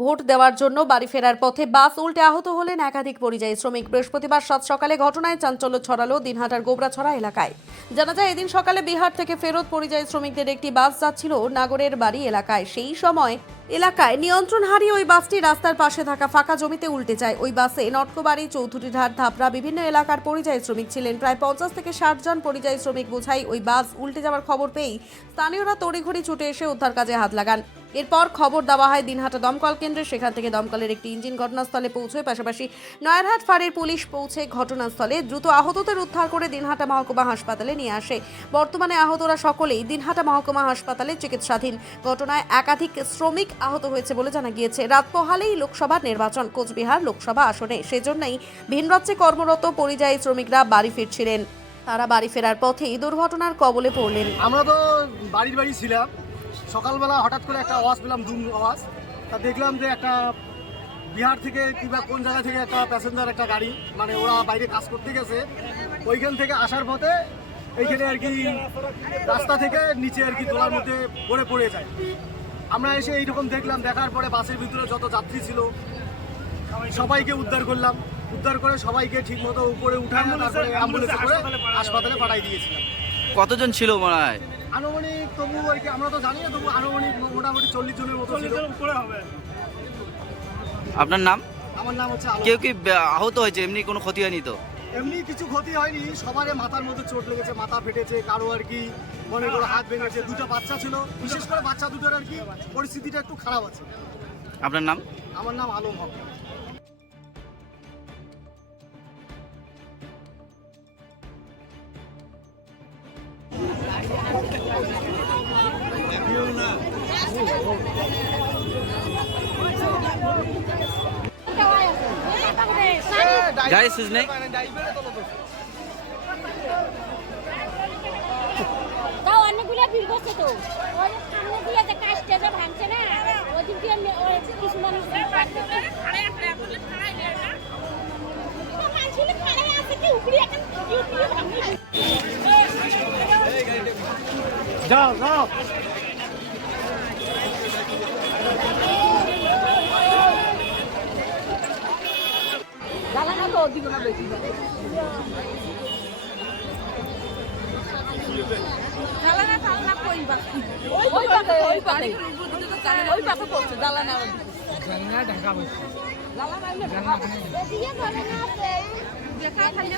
Vote দেওয়ার জন্য বাড়ি ফেরার পথে বাস উল্টে আহত হলেন একাধিক পরিযায়ী শ্রমিক। বৃহস্পতিবার সাত সকালে ঘটনায় চাঞ্চল্য ছড়ালো দিনহাটার গোবরাছড়া এলাকায়। জানা যায়, এদিন সকালে বিহার থেকে ফেরত পরিযায়ী শ্রমিকদের একটি বাস যাচ্ছিল নাগরের বাড়ি এলাকায়। সেই সময় এলাকায় নিয়ন্ত্রণ হারিয়ে ওই বাসটি রাস্তার পাশে থাকা ফাঁকা জমিতে উল্টে যায়। ওই বাসে নটকোবাড়ি, চৌধুরীরহাট, ধাপড়া বিভিন্ন এলাকার পরিযায়ী শ্রমিক ছিলেন। প্রায় 50 থেকে 60 জন পরিযায়ী শ্রমিক বোঝাই ওই বাস উল্টে যাওয়ার খবর পেয়েই স্থানীয়রা তড়িঘড়ি ছুটে এসে উদ্ধার কাজে হাত লাগান। এরপর খবর দেওয়া হয় দিনহাটা দমকল কেন্দ্রে। সেখান থেকে দমকলের একটি ইঞ্জিন ঘটনাস্থলে পৌঁছয়। পাশাপাশি নয়ারহাট ফাঁড়ির পুলিশ পৌঁছে ঘটনাস্থলে দ্রুত আহতদের উদ্ধার করে দিনহাটা মহকুমা হাসপাতালে নিয়ে আসে। বর্তমানে আহতরা সকলেই দিনহাটা মহকুমা হাসপাতালে চিকিৎসাধীন। ঘটনায় একাধিক শ্রমিক আহত হয়েছে বলে জানা গিয়েছে। রাত পোহালেই লোকসভা নির্বাচন কোচবিহার লোকসভা আসনে, সেজন্যই ভিন রাজ্যে কর্মরত পরিযায়ী শ্রমিকরা বাড়ি ফিরছিলেন। তারা বাড়ি ফেরার পথেই দুর্ঘটনার কবলে পড়লেন। আমরা তো বাড়ি ছিলাম। সকালবেলা হঠাৎ করে একটা আওয়াজ পেলাম, দুম আওয়াজ। তা দেখলাম যে একটা বিহার থেকে কিংবা কোন জায়গা থেকে একটা প্যাসেঞ্জার একটা গাড়ি, মানে ওরা বাইরে কাজ করতে গেছে, ওইখান থেকে আসার পথে এইখানে আর কি রাস্তা থেকে নিচে আর কি দোলার মধ্যে পড়ে যায়। আমরা এসে এইরকম দেখলাম, দেখার পরে বাসের ভিতরে যত যাত্রী ছিল সবাইকে উদ্ধার করলাম। উদ্ধার করে সবাইকে ঠিকমতো উপরে উঠায় তারপরে অ্যাম্বুলেন্সে করে হাসপাতালে পাঠাই দিয়েছিলাম। কতজন ছিল মনে হয়? আনুমানিক তবু আর কি আমরা তো জানি না, তবু আনুমানিক মোটামুটি 40 জনের মতো ছিল। আপনার নাম? আমার নাম হচ্ছে আলো। কেউ কি আহত হয়েছে? এমনি কোনো ক্ষতি হয়নি তো? এমনি কিছু ক্ষতি হয়নি, সবারই মাথার মধ্যে চোট লেগেছে, মাথা ফেটেছে, কারো আর কি মনে করে হাত ভেঙেছে। দুটো বাচ্চা ছিল, বিশেষ করে বাচ্চা দুটোর আর কি পরিস্থিতিটা একটু খারাপ আছে। আপনার নাম? আমার নাম আলম হক। Guys, his name? তাও অনেকগুলো ভিড় করছে তো, ওই সামনে দিয়ে যে কাজটা যে ভাঙছে না, ওদিক দিয়ে কিছু মানুষ যাও যাও জ্বালানো তো ওদিকে না বেশি জ্বালানা জ্বালানা কই বাকি ওই পাশে পড়ছে জ্বালানা ঢাকা বসছে জ্বালানা এদিকে জ্বালানা আছে দেখা খালি